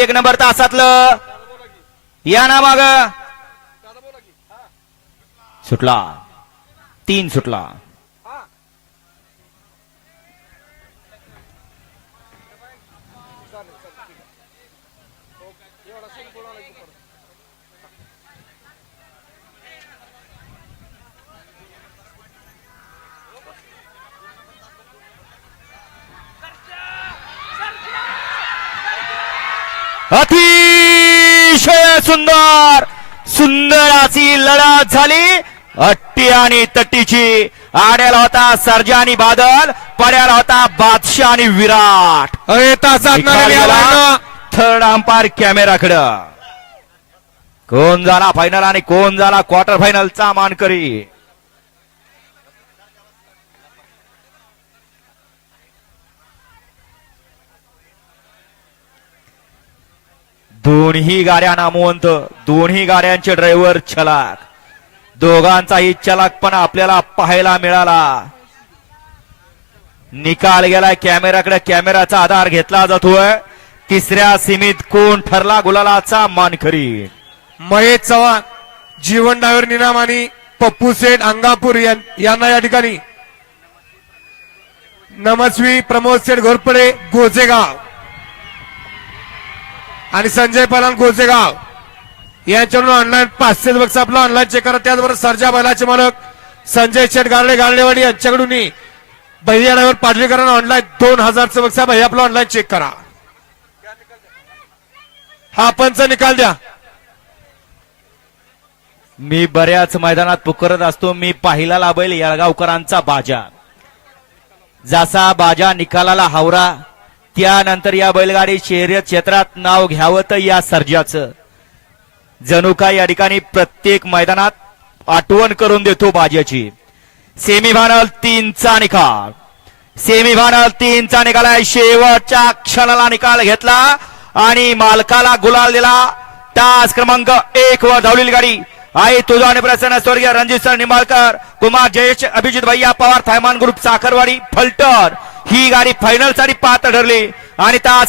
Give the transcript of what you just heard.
एक नंबर तासातलं. या ना माग. सुटला. तीन सुटला. अतिशय सुंदर. सुंदर अशी लढत झाली. अट्टी आणि तट्टीची. आड्याला होता सर्जा आणि बादल. पड्याला होता बादशाह आणि विराट. Third umpire कॅमेराकडं. कोण झाला फायनल आणि कोण झाला क्वार्टर फायनलचा मानकरी? दोन्ही गाड्या नामवंत दोन्ही गाड्यांचे ड्रायव्हर छलाक दोघांचाही चलाकपणा आपल्याला पाहायला मिळाला. निकाल गेला कॅमेराकडे कॅमेराचा आधार घेतला जातोय. तिसऱ्या सीमित कोण ठरला गुलालाचा मानकरी? महेश चव्हाण जीवन डायव्हर निनाम आणि पप्पू सेठ अंगापूर यांना या ठिकाणी. नमस्वी प्रमोद सेठ घोरपडे गोजेगाव. आणि संजय पलान गोजेगाव यांच्याकडून ऑनलाईन पाचशे बक्स आपला ऑनलाईन चेक करा. त्याचबरोबर सर्जा बैलाचे मालक संजय शेठ गारडे गारडेवाडी यांच्याकडून भैया ड्रायव्हर पाडवीकरण ऑनलाईन दोन हजारचं बक्सा भैया आपला ऑनलाईन चेक करा. हा पंच निकाल द्या. मी बऱ्याच मैदानात पुकारत असतो. मी पाहिला लाभेल येळगावकरांचा बाजा. जसा बाजा निकालाला हावरा त्यानंतर या बैलगाडी शर्यत क्षेत्रात नाव घ्यावं तर या सर्जाचं. जणू काय या ठिकाणी प्रत्येक मैदानात आठवण करून देतो बाजीची. सेमी फायनल तीनचा निकाल. सेमीफायनल तीनचा निकाल आहे. शेवटच्या क्षणाला निकाल घेतला आणि मालकाला गुलाल दिला. तास क्रमांक एक वर धावलेली गाडी. आई तुझा आणि प्रसन्न स्वर्गीय रणजित सर निंबाळकर कुमार जयेश अभिजित भैया पवार थायमान ग्रुप साखरवाडी फलटण. ही गाडी फायनलसाठी पात्र ठरली. आणि तास